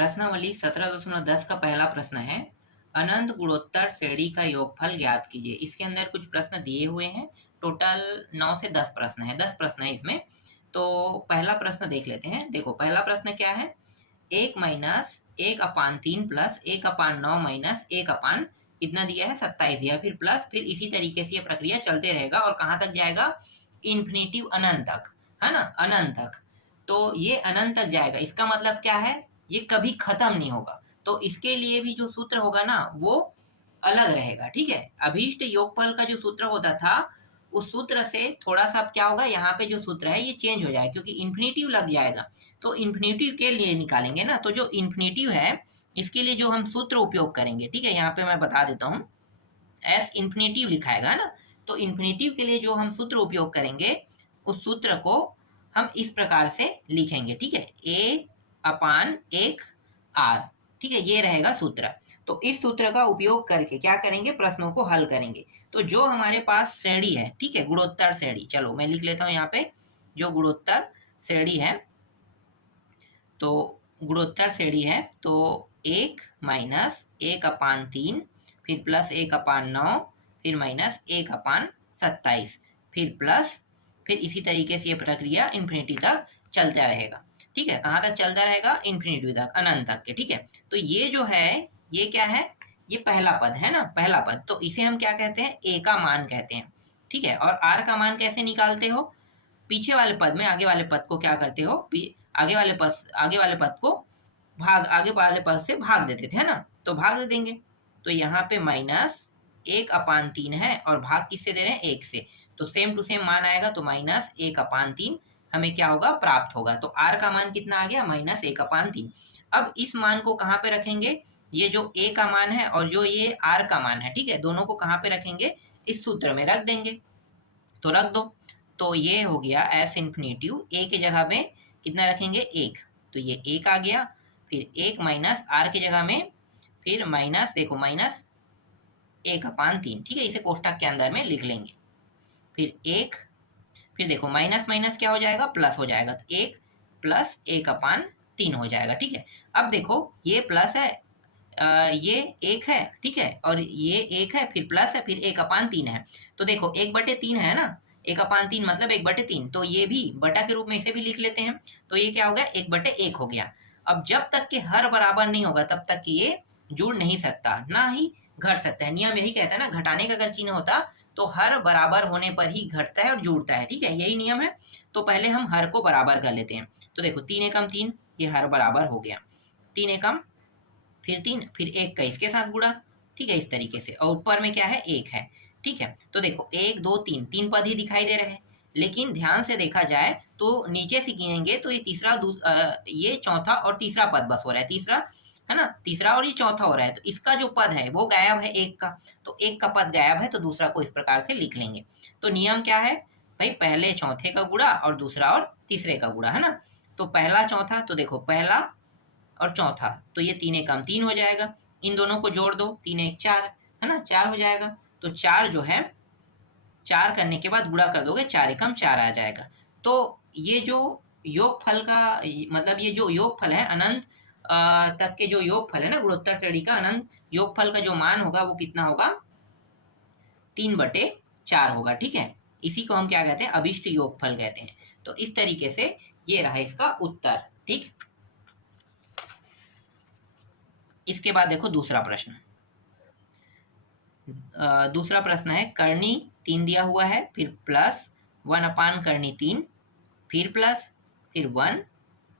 प्रश्नावली 17.10 का पहला प्रश्न है, अनंत गुणोत्तर श्रेणी का योगफल ज्ञात कीजिए। इसके अंदर कुछ प्रश्न दिए हुए हैं। टोटल 9 से 10 प्रश्न है, 10 प्रश्न है इसमें। तो पहला प्रश्न देख लेते हैं। देखो पहला प्रश्न क्या है, 1 माइनस 1/3 प्लस 1/9 माइनस 1 कितना दिया है, 27 दिया, फिर प्लस, फिर इसी तरीके से ये प्रक्रिया चलते रहेगा और कहाँ तक जाएगा, इन्फिनिटिव अनंत तक, है ना, अनंत तक। तो ये अनंत तक जाएगा, इसका मतलब क्या है, ये कभी खत्म नहीं होगा। तो इसके लिए भी जो सूत्र होगा ना वो अलग रहेगा, ठीक है। अभीष्ट योगफल का जो सूत्र होता था उस सूत्र से थोड़ा सा क्या होगा, यहाँ पे जो सूत्र है ये चेंज हो जाएगा क्योंकि इन्फिनिटिव लग जाएगा। तो इन्फिनिटिव के लिए निकालेंगे ना, तो जो इन्फिनिटिव है इसके लिए जो हम सूत्र उपयोग करेंगे, ठीक है, यहाँ पे मैं बता देता हूँ, एस इन्फिनिटिव लिखाएगा ना। तो इन्फिनिटिव के लिए जो हम सूत्र उपयोग करेंगे उस सूत्र को हम इस प्रकार से लिखेंगे, ठीक है, A/1 R, ठीक है, ये रहेगा सूत्र। तो इस सूत्र का उपयोग करके क्या करेंगे, प्रश्नों को हल करेंगे। तो जो हमारे पास श्रेणी है, ठीक है, गुणोत्तर श्रेणी, चलो मैं लिख लेता हूँ यहाँ पे, जो गुणोत्तर श्रेणी है, तो गुणोत्तर श्रेणी है तो 1 माइनस 1/3, फिर प्लस 1/9, फिर माइनस 1/27, फिर प्लस, फिर इसी तरीके से ये प्रक्रिया इन्फिनिटी तक चलता रहेगा, ठीक है। कहाँ तक चलता रहेगा, इन्फिनिटी तक, अनंत तक के, ठीक है। तो ये जो है ये क्या है, ये पहला पद है ना, पहला पद, तो इसे हम क्या कहते हैं, ए का मान कहते हैं, ठीक है। और आर का मान कैसे निकालते हो, पीछे वाले पद में आगे वाले पद को क्या करते हो, आगे वाले पद को आगे वाले पद से भाग देते थे, है ना, तो भाग दे देंगे। तो यहाँ पे माइनस 1/3 है और भाग किससे दे रहे हैं, 1 से, तो सेम टू सेम मान आएगा, तो माइनस 1/3 हमें क्या होगा, प्राप्त होगा। तो आर का मान कितना आ गया, माइनस 1/3। अब इस मान को कहाँ पे रखेंगे, ये जो ए का मान है और जो ये आर का मान है, ठीक है, दोनों को कहाँ पे रखेंगे, इस सूत्र में रख देंगे। तो रख दो, तो ये हो गया एस इन्फिनिटिव, ए की जगह में कितना रखेंगे, 1, तो ये 1 आ गया। फिर 1 माइनस आर की जगह में फिर माइनस, देखो माइनस 1/3, ठीक है, इसे कोष्ठक के अंदर में लिख लेंगे। फिर 1, फिर देखो माइनस माइनस क्या हो जाएगा, प्लस हो जाएगा, तो 1 प्लस 1/3 हो जाएगा, ठीक है। अब देखो ये प्लस है, ये 1 है, ठीक है, और ये 1 है, फिर प्लस है, फिर 1/3 है। तो देखो 1/3 है ना, 1/3 मतलब 1/3, तो ये भी बटा के रूप में इसे भी लिख लेते हैं। तो ये क्या हो गया, 1/1 हो गया। अब जब तक कि हर बराबर नहीं होगा तब तक कि ये जुड़ नहीं सकता, ना ही घट सकता है। नियम यही कहता है ना, घटाने का अगर चिन्ह होता तो हर बराबर होने पर ही घटता है और जुड़ता है, ठीक है, यही नियम है। तो पहले हम हर को बराबर कर लेते हैं। तो देखो 3 एकम 3, ये हर बराबर हो गया, 3 एकम फिर 3, फिर 1 का इसके साथ गुणा, ठीक है, इस तरीके से, और ऊपर में क्या है, 1 है, ठीक है। तो देखो 1 2 3, 3 पद ही दिखाई दे रहे हैं, लेकिन ध्यान से देखा जाए तो नीचे से गिनेंगे तो ये तीसरा ये चौथा और तीसरा पद बस हो रहा है, तीसरा है ना, तीसरा और ये चौथा हो रहा है। तो इसका जो पद है वो गायब है, 1 का, तो 1 का पद गायब है, तो दूसरा को इस प्रकार से लिख लेंगे। तो नियम क्या है भाई, पहले चौथे का गुणा और दूसरा और तीसरे का गुणा, है ना। तो पहला चौथा, तो देखो पहला और चौथा, तो ये 3 एकम 3 हो जाएगा, इन दोनों को जोड़ दो, 3 एक 4, है ना, 4 हो जाएगा। तो 4 जो है, 4 करने के बाद गुणा कर दोगे, 4 एकम 4 आ जाएगा। तो ये जो योगफल का मतलब, ये जो योगफल है अनंत तक के जो योगफल है ना, गुणोत्तर श्रेणी का अनंत योगफल का जो मान होगा वो कितना होगा, 3/4 होगा, ठीक है। इसी को हम क्या कहते हैं, अभिष्ट योगफल कहते हैं। तो इस तरीके से ये रहा इसका उत्तर, ठीक। इसके बाद देखो दूसरा प्रश्न, दूसरा प्रश्न है, कर्णी 3 दिया हुआ है, फिर प्लस 1/कर्णी 3, फिर प्लस, फिर 1,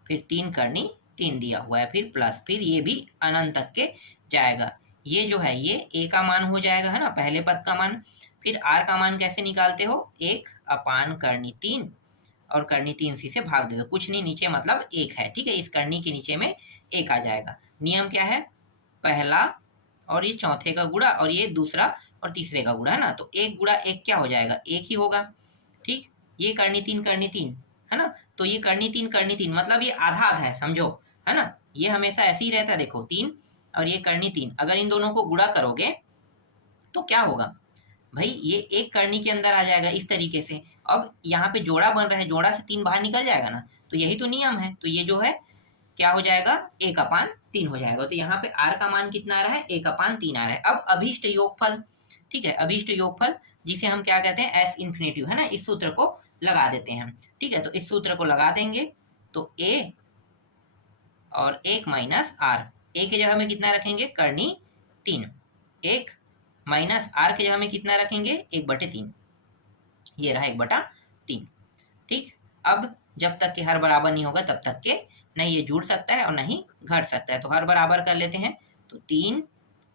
फिर 3 कर्णी 3 दिया हुआ है, फिर प्लस, फिर ये भी अनंत तक के जाएगा। ये जो है ये ए का मान हो जाएगा, है ना, पहले पद का मान। फिर आर का मान कैसे निकालते हो, 1/कर्णी 3 और कर्णी 3 सी से भाग दे दो, कुछ नहीं, नीचे मतलब 1 है, ठीक है, इस कर्णी के नीचे में 1 आ जाएगा। नियम क्या है, पहला और ये चौथे का गुणा और ये दूसरा और तीसरे का गुणा, है ना। तो 1 गुणा 1 क्या हो जाएगा, 1 ही होगा, ठीक। ये कर्णी 3 है ना, तो ये कर्णी 3 मतलब ये आधा आधा है, समझो, है ना, ये हमेशा ऐसे ही रहता है। देखो 3 और ये कर्णी 3, अगर इन दोनों को गुणा करोगे तो क्या होगा भाई, ये एक कर्णी के अंदर आ जाएगा इस तरीके से। अब यहाँ पे जोड़ा बन रहा है, जोड़ा से 3 बाहर निकल जाएगा ना, तो यही तो नियम है। तो ये जो है क्या हो जाएगा, 1/3 हो जाएगा। तो यहाँ पे r का मान कितना आ रहा है, 1/3 आ रहा है। अब अभीष्ट योगफल, ठीक है, अभीष्ट योगफल जिसे हम क्या कहते हैं, एस इन्फिनेटिव, है ना, इस सूत्र को लगा देते हैं। ठीक है, तो इस सूत्र को लगा देंगे तो a और 1 माइनस आर, ए की जगह में कितना रखेंगे, करनी 3, 1 माइनस आर की जगह में कितना रखेंगे, 1/3, ये रहा 1/3। ठीक, अब जब तक के हर बराबर नहीं होगा तब तक के नहीं ये जुड़ सकता है और नहीं घट सकता है। तो हर बराबर कर लेते हैं, तो 3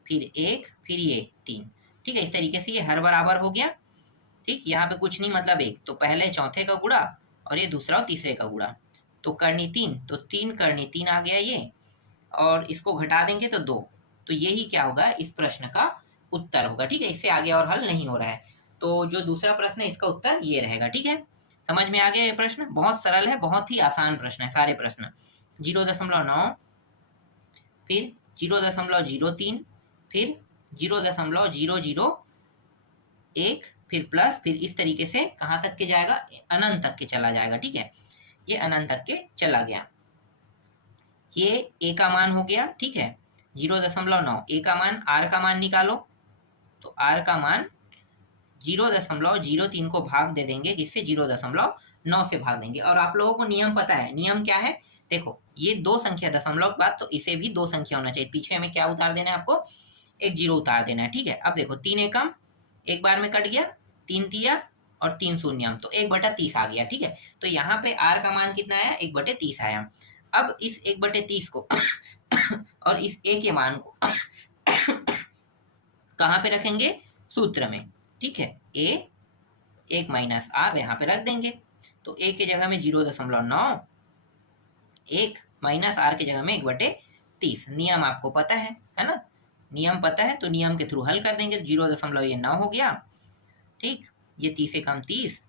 फिर 1 फिर ये 3। ठीक है, इस तरीके से ये हर बराबर हो गया। ठीक, यहाँ पे कुछ नहीं मतलब 1, तो पहले चौथे का गुणा और ये दूसरा और तीसरे का गुणा, तो करनी 3, तो 3 करनी 3 आ गया ये, और इसको घटा देंगे तो 2। तो यही क्या होगा, इस प्रश्न का उत्तर होगा। ठीक है, इससे आगे और हल नहीं हो रहा है। तो जो दूसरा प्रश्न है इसका उत्तर ये रहेगा। ठीक है, समझ में आ गया ये प्रश्न, बहुत सरल है, बहुत ही आसान प्रश्न है सारे प्रश्न। 0.9 फिर 0.03 फिर 0.001 फिर प्लस, फिर इस तरीके से कहाँ तक के जाएगा, अनंत तक के चला जाएगा। ठीक है, ये अनंत तक के चला गया। ये ए का मान हो गया। ठीक है, 0.9, ए का मान, आर का मान निकालो, तो आर का मान 0.03 को भाग दे देंगे, जिससे 0.9 से भाग देंगे। और आप लोगों को नियम पता है, नियम क्या है, देखो ये 2 संख्या दशमलव के बाद, तो इसे भी 2 संख्या होना चाहिए, पीछे में क्या उतार देना है आपको, एक 0 उतार देना है। ठीक है, अब देखो 3 एकम एक बार में कट गया, 3 तिया और 3 शून्यम, तो 1/30 आ गया। ठीक है, तो यहाँ पे आर का मान कितना आया, 1/30 आया। अब इस 1/30 को और इस ए के मान को कहाँ पे रखेंगे, सूत्र में। ठीक है, ए 1 माइनस आर यहाँ पे रख देंगे, तो ए के जगह में 0.9, 1 माइनस आर के जगह में 1/30। नियम आपको पता है ना, नियम पता है, तो नियम के थ्रू हल कर देंगे। 0.9 हो गया। ठीक, ये 30 एकम 30,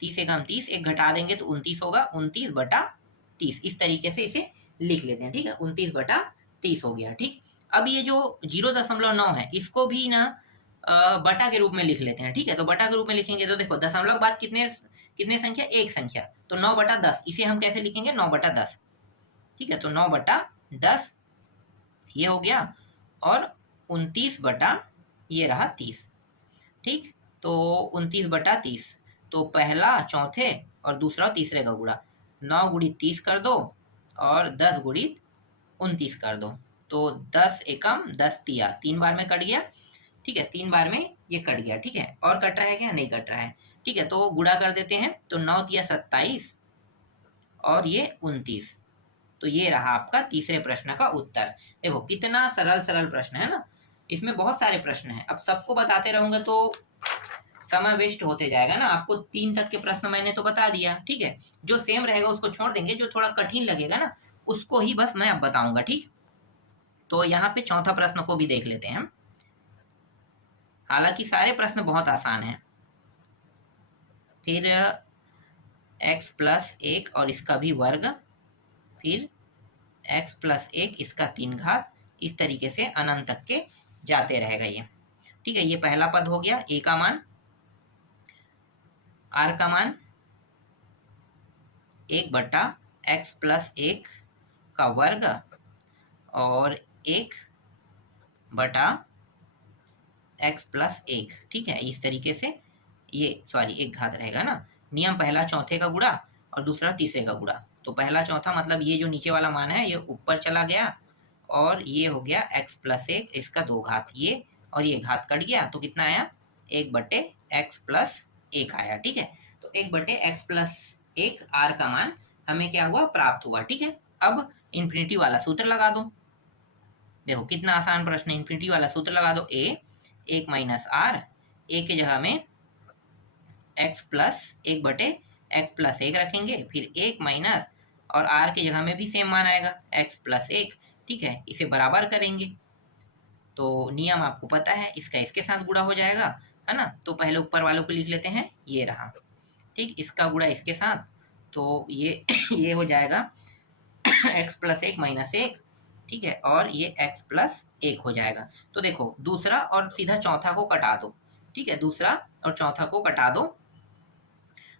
30 एकम 30, एक घटा देंगे तो 29 होगा, 29/30, इस तरीके से इसे लिख लेते हैं। ठीक है, 29/30 हो गया। ठीक, अब ये जो 0.9 है इसको भी ना बटा के रूप में लिख लेते हैं। ठीक है, तो बटा के रूप में लिखेंगे तो देखो दशमलव बाद कितने कितने संख्या, एक संख्या, तो 9/10, इसे हम कैसे लिखेंगे, 9/10। ठीक है, तो 9/10 ये हो गया, और 29 ये रहा 30। ठीक, तो 29/30, तो पहला चौथे और दूसरा तीसरे का गुणा, 9 गुणित 30 कर दो और 10 गुणित 29 कर दो, तो 10 एकम 10 तिया, 3 बार में कट गया। ठीक है, 3 बार में ये कट गया। ठीक है, और कट रहा है क्या, नहीं कट रहा है। ठीक है, तो गुणा कर देते हैं, तो 9 तिया 27 और ये 29, तो ये रहा आपका तीसरे प्रश्न का उत्तर। देखो कितना सरल सरल प्रश्न है ना, इसमें बहुत सारे प्रश्न हैं। अब सबको बताते रहूंगा तो समय वेस्ट होते जाएगा ना। आपको 3 तक के प्रश्न मैंने तो बता दिया। ठीक है, जो सेम रहेगा उसको छोड़ देंगे, जो थोड़ा कठिन लगेगा ना उसको ही बस मैं अब बताऊंगा। ठीक, तो यहाँ पे चौथा प्रश्न को भी देख लेते हैं हम। हालांकि सारे प्रश्न बहुत आसान हैं। फिर x+1 और इसका भी वर्ग, फिर x+1 इसका 3 घात, इस तरीके से अनंत तक के जाते रहेगा ये। ठीक है, ये पहला पद हो गया, a का मान, r का मान 1/x+1 का वर्ग और 1/x+1। ठीक है, इस तरीके से ये एक घात रहेगा ना। नियम पहला चौथे का गुणा और दूसरा तीसरे का गुणा, तो पहला चौथा मतलब ये जो नीचे वाला मान है ये ऊपर चला गया, और ये हो गया x+1 इसका 2 घात, ये और ये घात कट गया, तो कितना आया, 1/x+1 आया। ठीक है, तो 1/x+1 r का मान हमें क्या हुआ, प्राप्त हुआ। ठीक है, अब इन्फिनिटी वाला सूत्र लगा दो। देखो कितना आसान प्रश्न है, इन्फिनिटी वाला सूत्र लगा दो, a 1 माइनस आर, ए के जगह में x+1/x+1 रखेंगे, फिर 1 माइनस और r के जगह में भी सेम मान आएगा x+1। ठीक है, इसे बराबर करेंगे, तो नियम आपको पता है, इसका इसके साथ गुणा हो जाएगा, है ना। तो पहले ऊपर वालों को लिख लेते हैं, ये रहा। ठीक, इसका गुणा इसके साथ, तो ये ये हो जाएगा x+1 - 1। ठीक है, और ये x+1 हो जाएगा। तो देखो दूसरा और सीधा चौथा को कटा दो। ठीक है, दूसरा और चौथा को कटा दो,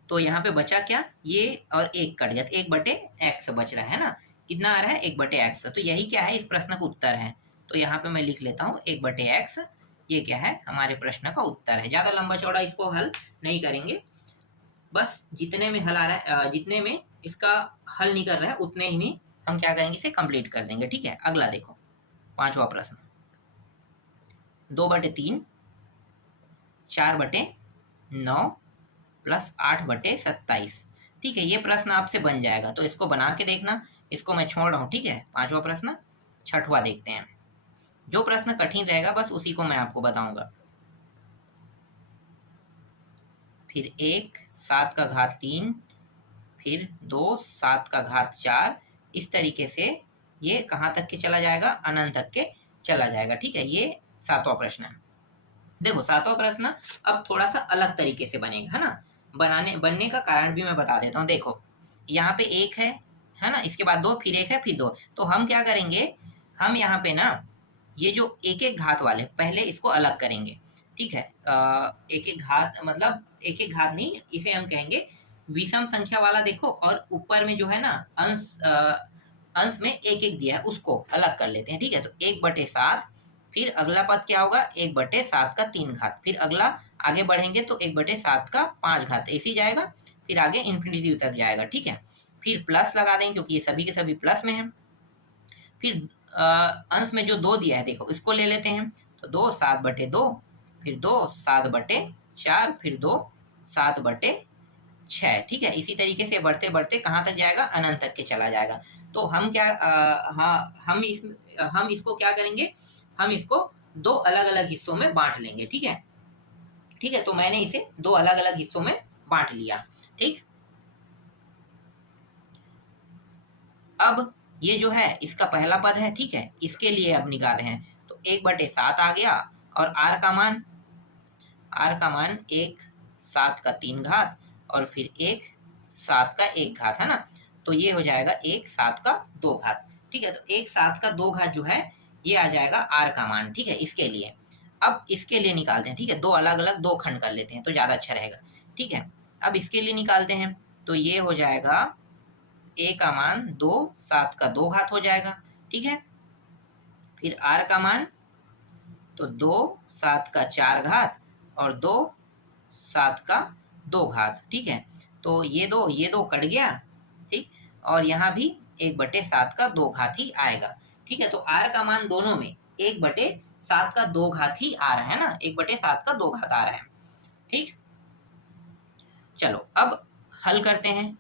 तो यहाँ पे बचा क्या, ये और 1 कट गया, तो 1/x बच रहा है ना, कितना आ रहा है 1/x। तो यही क्या है, इस प्रश्न का उत्तर है। तो यहाँ पे मैं लिख लेता हूँ 1/x, ये क्या है, हमारे प्रश्न का उत्तर है। ज्यादा लंबा चौड़ा इसको हल नहीं करेंगे, बस जितने में हल आ रहा है, जितने में इसका हल नहीं कर रहा है उतने ही में हम क्या करेंगे, इसे कंप्लीट कर देंगे। ठीक है, अगला देखो, 5वां प्रश्न, 2/3 4/9 प्लस 8/27। ठीक है, ये प्रश्न आपसे बन जाएगा, तो इसको बना के देखना। इसको मैं छोड़ रहा हूँ। ठीक है, 5वां प्रश्न। 6वां देखते हैं। जो प्रश्न कठिन रहेगा बस उसी को मैं आपको बताऊंगा। फिर 1 7 का घात 3, फिर 2 7 का घात 4, इस तरीके से ये कहाँ तक के चला जाएगा, अनंत तक के चला जाएगा। ठीक है, ये 7वां प्रश्न है। देखो 7वां प्रश्न अब थोड़ा सा अलग तरीके से बनेगा, है ना। बनने का कारण भी मैं बता देता हूँ। देखो यहाँ पे 1 है ना, इसके बाद 2, फिर 1 है, फिर 2। तो हम क्या करेंगे, हम यहाँ पे ना ये जो एक एक घात वाले पहले इसको अलग करेंगे। ठीक है, एक एक घात मतलब एक एक घात नहीं, इसे हम कहेंगे विषम संख्या वाला। देखो, और ऊपर में जो है ना अंश में एक एक दिया है, उसको अलग कर लेते हैं। ठीक है, तो 1/7, फिर अगला पद क्या होगा, 1/7 का 3 घात, फिर अगला आगे बढ़ेंगे तो 1/7 का 5 घात, ऐसे ही जाएगा, फिर आगे इन्फिनिटी तक जाएगा। ठीक है, फिर प्लस लगा देंगे क्योंकि ये सभी के सभी प्लस में है। फिर अंश में जो 2 दिया है, देखो इसको ले लेते हैं। तो 2 7/2, फिर 2 7/4, फिर 2 7/6। ठीक है, इसी तरीके से बढ़ते बढ़ते कहाँ तक जाएगा, अनंत तक के चला जाएगा। तो हम क्या हम इसको क्या करेंगे, हम इसको 2 अलग अलग हिस्सों में बांट लेंगे। ठीक है, ठीक है, तो मैंने इसे 2 अलग अलग हिस्सों में बांट लिया। ठीक, अब ये जो है इसका पहला पद है। ठीक है, इसके लिए अब निकाले हैं, तो 1/7 आ गया, और r का मान 1 7 का 3 घात, और फिर 1 7 का 1 घात, है ना। तो ये हो जाएगा 1 7 का 2 घात। ठीक है, तो 1 7 का 2 घात जो है ये आ जाएगा r का मान। ठीक है, इसके लिए अब इसके लिए निकालते हैं। ठीक है, 2 अलग अलग 2 खंड कर लेते हैं तो ज्यादा अच्छा रहेगा। ठीक है, अब इसके लिए निकालते हैं, तो ये हो जाएगा a का मान 2 7 का 2 घात हो जाएगा। ठीक है, फिर r का मान तो 2 7 का 4 घात, और 2 7 का 2 घात। ठीक है, तो ये दो कट गया। ठीक, और यहाँ भी 1/7 का 2 घात ही आएगा। ठीक है, तो r का मान दोनों में 1/7 का 2 घात ही आ रहा है ना, 1/7 का 2 घात आ रहा है। ठीक, चलो अब हल करते हैं।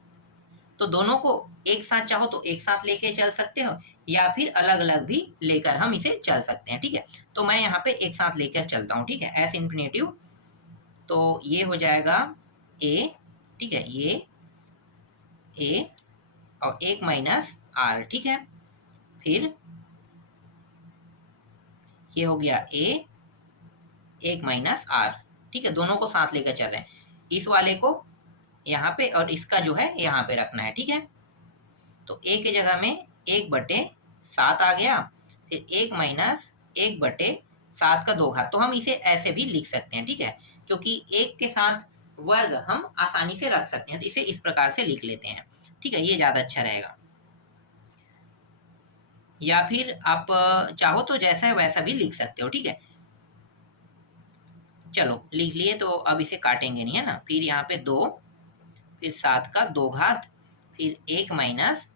तो दोनों को एक साथ चाहो तो एक साथ लेके चल सकते हो, या फिर अलग अलग भी लेकर हम इसे चल सकते हैं। ठीक है, तो मैं यहाँ पे एक साथ लेकर चलता हूँ। ठीक है, एस इन्फिनेटिव, तो ये हो जाएगा a। ठीक है, ये a और 1 माइनस r। ठीक है, फिर ये हो गया a 1 माइनस r। ठीक है, दोनों को साथ लेकर चल रहे हैं, इस वाले को यहाँ पे और इसका जो है यहाँ पे रखना है। ठीक है, तो a के जगह में 1/7 आ गया, फिर 1 माइनस 1/7 का 2 घात। तो हम इसे ऐसे भी लिख सकते हैं। ठीक है, क्योंकि 1 के साथ वर्ग हम आसानी से रख सकते हैं, तो इसे इस प्रकार से लिख लेते हैं। ठीक है, ये ज्यादा अच्छा रहेगा, या फिर आप चाहो तो जैसा है वैसा भी लिख सकते हो। ठीक है, चलो लिख लिए, तो अब इसे काटेंगे नहीं, है ना। फिर यहाँ पे 2, फिर 7 का 2 घात, फिर 1 माइनस,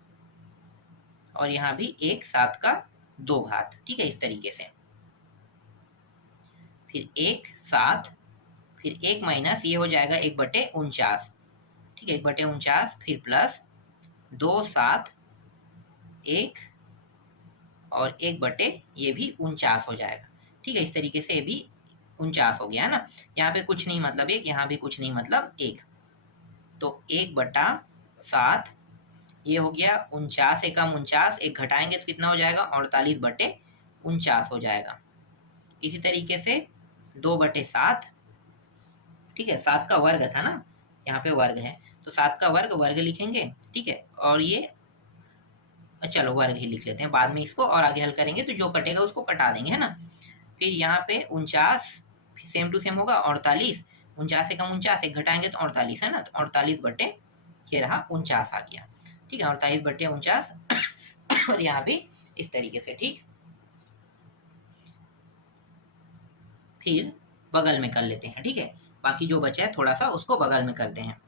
और यहाँ भी 1 7 का 2 घात। ठीक है, इस तरीके से, फिर 1 7, फिर 1 माइनस, ये हो जाएगा 1/49। ठीक है, 1/49, फिर प्लस 2 7 1, और 1 ये भी 49 हो जाएगा। ठीक है, इस तरीके से ये भी 49 हो गया, है ना। यहाँ पे कुछ नहीं मतलब 1, यहाँ भी कुछ नहीं मतलब 1, तो 1/7 ये हो गया 49 एकम 49, एक घटाएंगे तो कितना हो जाएगा, 48/49 हो जाएगा। इसी तरीके से 2/7। ठीक है, 7 का वर्ग था ना, यहाँ पे वर्ग है, तो 7 का वर्ग लिखेंगे। ठीक है, और ये चलो वर्ग ही लिख लेते हैं, बाद में इसको और आगे हल करेंगे तो जो कटेगा उसको कटा देंगे, है ना। फिर यहाँ पे 49 सेम टू सेम होगा 48, 49 एकम 49, एक घटाएंगे तो 48, है ना। तो 48 बटे ये रहा 49 आ गया। ठीक है, 48/49 और यहाँ भी इस तरीके से, ठीक। फिर बगल में कर लेते हैं, ठीक है। बाकी जो बचा है थोड़ा सा उसको बगल में करते हैं।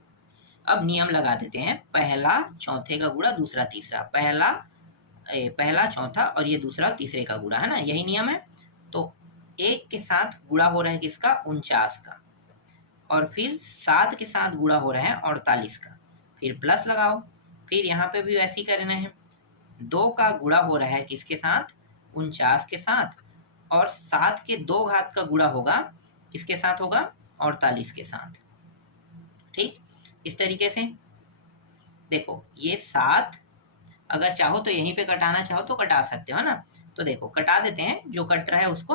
अब नियम लगा देते हैं, पहला चौथे का गुणा दूसरा तीसरा, पहला चौथा और ये दूसरा तीसरे का गुणा, है ना, यही नियम है। तो 1 के साथ गुणा हो रहा है किसका, 49 का, और फिर 7 के साथ गुणा हो रहा है 48 का, फिर प्लस लगाओ। फिर यहाँ पे भी वैसे ही करना है, 2 का गुणा हो रहा है किसके साथ, 49 के साथ, और 7 के 2 घात का गुणा होगा किसके साथ होगा, 48 के साथ, ठीक। इस तरीके से देखो, ये 7 अगर चाहो तो यहीं पे कटाना चाहो तो कटा सकते हो ना। तो देखो कटा देते हैं जो कट रहा है उसको।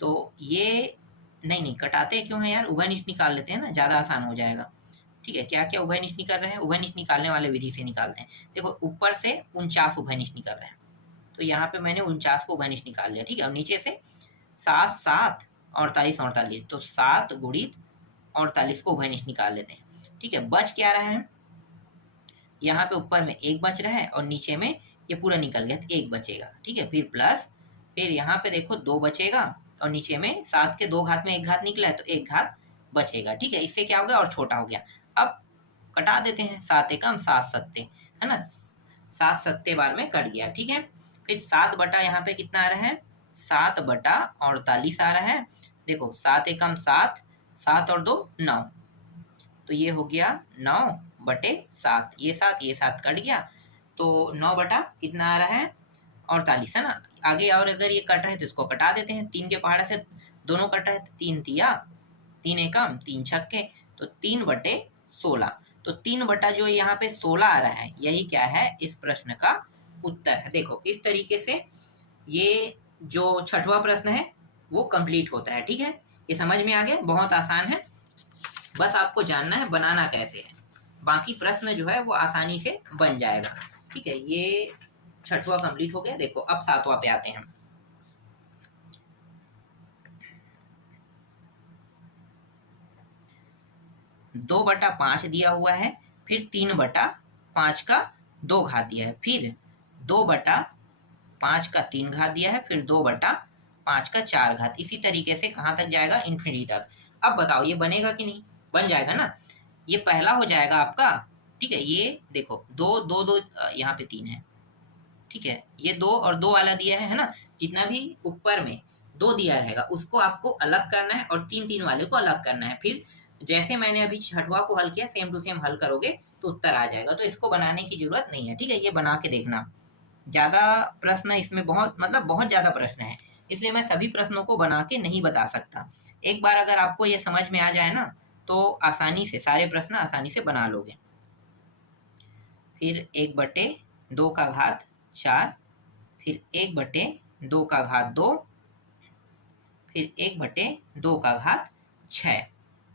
तो ये नहीं कटाते क्यों है यार, उभयनिष्ठ निकाल लेते हैं ना, ज़्यादा आसान हो जाएगा। ठीक है, क्या क्या उभयनिष्ठ निकल रहे हैं, उभयनिष्ठ निकालने वाले विधि से निकालते हैं। देखो ऊपर से 49 उभयनिष्ठ निकल रहे हैं, तो यहाँ पे मैंने 49 को उभयनिष्ठ निकाल लिया, ठीक है। और नीचे से 7 7 48 48, तो 7 गुणित 48 को उभयनिष्ठ निकाल लेते हैं, ठीक है। बच क्या रहा है, यहाँ पे ऊपर में 1 बच रहा है और नीचे में ये पूरा निकल गया तो 1 बचेगा, ठीक है। फिर प्लस, फिर यहाँ पे देखो 2 बचेगा और नीचे में 7 के 2 घात में 1 घात निकला है तो 1 घात बचेगा, ठीक है। इससे क्या हो गया, और छोटा हो गया। अब कटा देते हैं, 7 एकम 7 सत्ते, है ना, 7 सत्ते बार में कट गया, ठीक है। फिर 7 बटा यहाँ पे कितना आ रहा है, 7 बटा 48 आ रहा है। देखो 7 एकम 7, 7 और 2 9, तो ये हो गया 9 बटे 7, ये 7 कट गया, तो 9 बटा कितना आ रहा है, 48, है ना। आगे और अगर ये कट रहे तो इसको कटा देते हैं, 3 के पहाड़े से दोनों कट रहे, 3 तिया 3 एकम 3 छक्के, तो 3 बटे 16, तो 3 बटा जो यहाँ पे 16 आ रहा है, यही क्या है, इस प्रश्न का उत्तर है। देखो इस तरीके से ये जो 6वां प्रश्न है वो कंप्लीट होता है, ठीक है। ये समझ में आ गया, बहुत आसान है, बस आपको जानना है बनाना कैसे है, बाकी प्रश्न जो है वो आसानी से बन जाएगा, ठीक है। ये 6वां कंप्लीट हो गया। देखो अब 7वां पे आते हैं। 2/5 दिया हुआ है, फिर 3/5 का 2 घात दिया है, फिर 2/5 का 3 घात दिया है, फिर 2/5 का 4 घात। इसी तरीके से कहाँ तक जाएगा, इन्फिनिटी तक। अब बताओ ये बनेगा कि नहीं, बन जाएगा ना, ये पहला हो जाएगा आपका, ठीक है। ये देखो 2 2 2 यहाँ पे 3 है, ठीक है, ये 2 और 2 वाला दिया है ना, जितना भी ऊपर में 2 दिया रहेगा उसको आपको अलग करना है और 3 3 वाले को अलग करना है। फिर जैसे मैंने अभी 6वां को हल किया, सेम टू सेम हल करोगे तो उत्तर आ जाएगा। तो इसको बनाने की जरूरत नहीं है, ठीक है, ये बना के देखना। ज़्यादा प्रश्न इसमें बहुत ज़्यादा प्रश्न है, इसलिए मैं सभी प्रश्नों को बना के नहीं बता सकता। एक बार अगर आपको ये समझ में आ जाए ना तो आसानी से सारे प्रश्न आसानी से बना लोगे। फिर 1/2 का घात 4, फिर 1/2 का घात 2, फिर 1/2 का घात 6,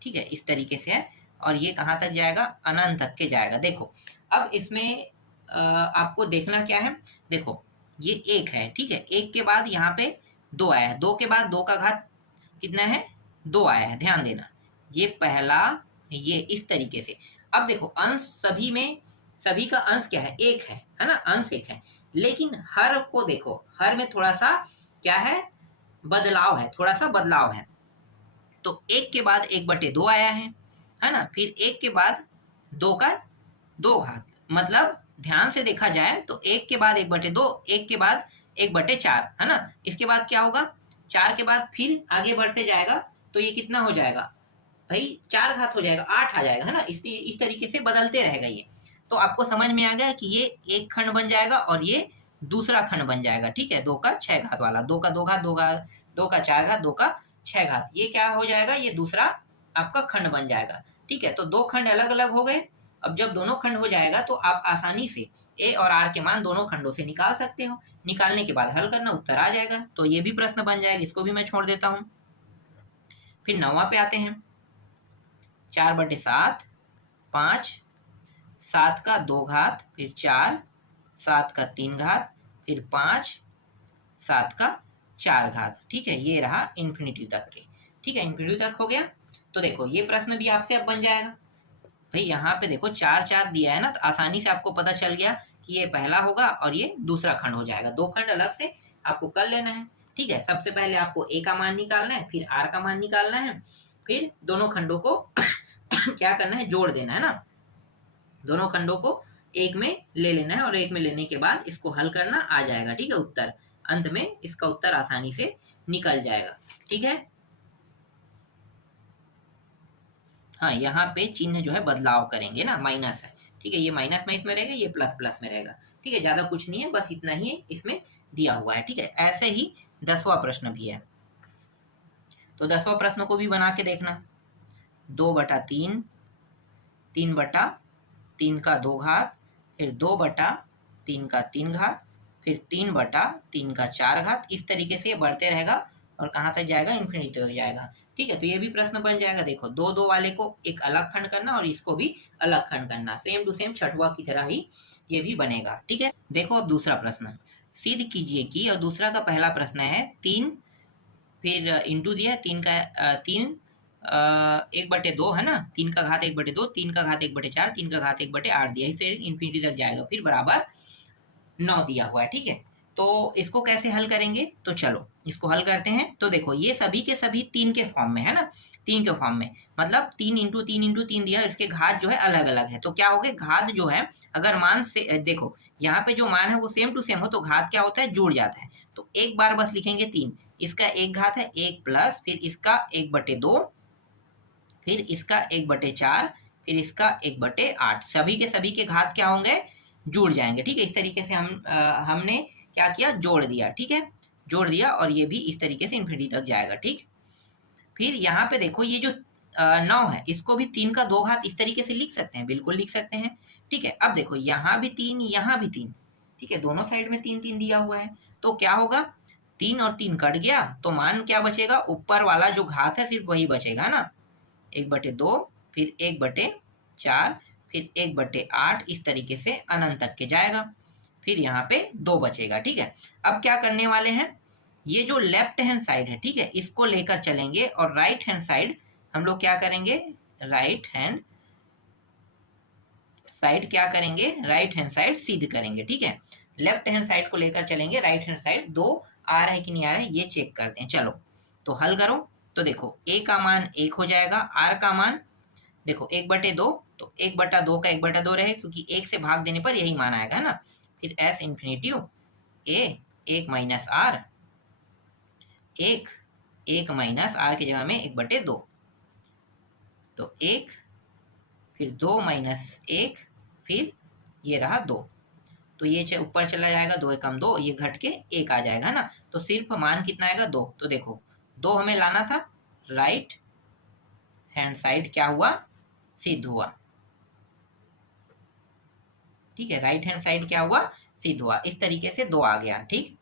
ठीक है। इस तरीके से है, और ये कहाँ तक जाएगा, अनंत तक के जाएगा। देखो अब इसमें आपको देखना क्या है, देखो ये 1 है, ठीक है, 1 के बाद यहाँ पे 2 आया है, 2 के बाद 2 का घात कितना है, 2 आया है, ध्यान देना। ये पहला, ये इस तरीके से। अब देखो अंश सभी का अंश क्या है, 1 है ना, अंश 1 है, लेकिन हर को देखो, हर में थोड़ा सा क्या है, बदलाव है, थोड़ा सा बदलाव है। तो 1 के बाद 1/2 आया है ना, फिर 1 के बाद 2 का 2 घात, मतलब ध्यान से देखा जाए तो 1 के बाद 1/2, 1 के बाद 1/4, है ना। इसके बाद क्या होगा, 4 के बाद फिर आगे बढ़ते जाएगा तो ये कितना हो जाएगा भाई, 4 घात हो जाएगा, 8 आ जाएगा, है ना। इस तरीके से बदलते रहेगा ये। तो आपको समझ में आ गया कि ये एक खंड बन जाएगा और ये दूसरा खंड बन जाएगा, ठीक है, 2 का 6 घात वाला, 2 का 2 घात, 2 का 4 घात, 2 का 6 घात, ये क्या हो जाएगा, ये दूसरा आपका खंड बन जाएगा, ठीक है। तो 2 खंड अलग अलग हो गए। अब जब दोनों खंड हो जाएगा तो आप आसानी से ए और आर के मान दोनों खंडों से निकाल सकते हो। निकालने के बाद हल करना, उत्तर आ जाएगा। तो ये भी प्रश्न बन जाएगा, इसको भी मैं छोड़ देता हूँ। फिर 9वां पे आते हैं, 4/7, 5, 7 का 2 घात, फिर 4, 7 का 3 घात, फिर 5, 7 का 4 घात, ठीक है। ये रहा इन्फिनिटी तक के, ठीक है, इन्फिनिटी तक हो गया। तो देखो ये प्रश्न भी आपसे अब बन जाएगा भाई। यहाँ पे देखो 4 4 दिया है ना, तो आसानी से आपको पता चल गया कि ये पहला होगा और ये दूसरा खंड हो जाएगा। दो खंड अलग से आपको कर लेना है, ठीक है। सबसे पहले आपको ए का मान निकालना है, फिर आर का मान निकालना है, फिर दोनों खंडों को क्या करना है, जोड़ देना है ना। दोनों खंडों को एक में ले लेना है और एक में लेने के बाद इसको हल करना, आ जाएगा, ठीक है, उत्तर। अंत में इसका उत्तर आसानी से निकल जाएगा, ठीक है। हाँ, यहाँ पे चिन्ह जो है बदलाव करेंगे ना, माइनस है, ठीक है, ये माइनस में इसमें रहेगा, ये प्लस प्लस में रहेगा, ठीक है। ज्यादा कुछ नहीं है, बस इतना ही इसमें दिया हुआ है, ठीक है। ऐसे ही 10वां प्रश्न भी है, तो 10वां प्रश्न को भी बना के देखना। 2/3, 3/3 का 2 घात, फिर 2/3 का 3 घात, फिर 3/3 का 4 घात। इस तरीके से ये बढ़ते रहेगा और कहाँ तक जाएगा, इन्फिनिटी तक जाएगा, ठीक है। तो ये भी प्रश्न बन जाएगा। देखो, 2 वाले को एक अलग खंड करना और इसको भी अलग खंड करना, सेम टू सेम छठवा की तरह ही ये भी बनेगा, ठीक है। देखो अब दूसरा प्रश्न, सिद्ध कीजिए कि, और दूसरा का पहला प्रश्न है 3, फिर इंटू दिया है 3 का 3 1/2 है ना, 3 का घात 1/2, 3 का घात 1/4, 3 का घात 1/8 दिया, इससे इन्फिनिटी तक जाएगा, फिर बराबर 9 दिया हुआ है, ठीक है। तो इसको कैसे हल करेंगे, तो चलो इसको हल करते हैं। तो देखो, ये सभी के सभी 3 के फॉर्म में है ना, 3 के फॉर्म में, मतलब 3 × 3 × 3 दिया, इसके घात जो है अलग अलग है। तो क्या हो गए, घात जो है अगर मान से देखो यहाँ पे जो मान है वो सेम टू सेम हो तो घात क्या होता है, जुड़ जाता है। तो एक बार बस लिखेंगे 3, इसका एक घात है 1 प्लस, फिर इसका 1/2, फिर इसका 1/4, फिर इसका 1/8, सभी के सभी के घात क्या होंगे, जुड़ जाएंगे, ठीक है। इस तरीके से हमने क्या किया, जोड़ दिया, ठीक है, जोड़ दिया, और ये भी इस तरीके से इन्फिनिटी तक जाएगा, ठीक। फिर यहाँ पे देखो, ये जो 9 है, इसको भी 3 का 2 घात इस तरीके से लिख सकते हैं, बिल्कुल लिख सकते हैं, ठीक है। अब देखो, यहाँ भी 3, यहाँ भी 3, ठीक है, दोनों साइड में 3 3 दिया हुआ है। तो क्या होगा, 3 और 3 कट गया, तो मान क्या बचेगा, ऊपर वाला जो घात है सिर्फ वही बचेगा ना, 1/2, फिर 1/4, फिर 1/8, इस तरीके से अनंत तक के जाएगा। फिर यहाँ पे 2 बचेगा, ठीक है। अब क्या करने वाले हैं, ये जो लेफ्ट हैंड साइड है, ठीक है, इसको लेकर चलेंगे, और राइट हैंड साइड हम लोग क्या करेंगे, राइट हैंड साइड क्या करेंगे, राइट हैंड साइड सिद्ध करेंगे, ठीक है। लेफ्ट हैंड साइड को लेकर चलेंगे, राइट हैंड साइड 2 आ रहा है कि नहीं आ रहा है, ये चेक करते हैं। चलो, तो हल करो। तो देखो, ए का मान 1 हो जाएगा, आर का मान देखो 1/2, तो 1/2 का 1/2 रहे, क्योंकि 1 से भाग देने पर यही मान आएगा ना। फिर S infinity a 1 minus r, 1 minus r की जगह में 1/2, तो 1, फिर 2 माइनस 1, फिर ये रहा 2, तो ये ऊपर चला जाएगा, 2 एकम 2, ये घट के 1 आ जाएगा ना। तो सिर्फ मान कितना आएगा, 2। तो देखो, 2 हमें लाना था, राइट हैंड साइड क्या हुआ, सिद्ध हुआ, ठीक है, राइट हैंड साइड क्या हुआ, सिद्ध हुआ। इस तरीके से 2 आ गया, ठीक।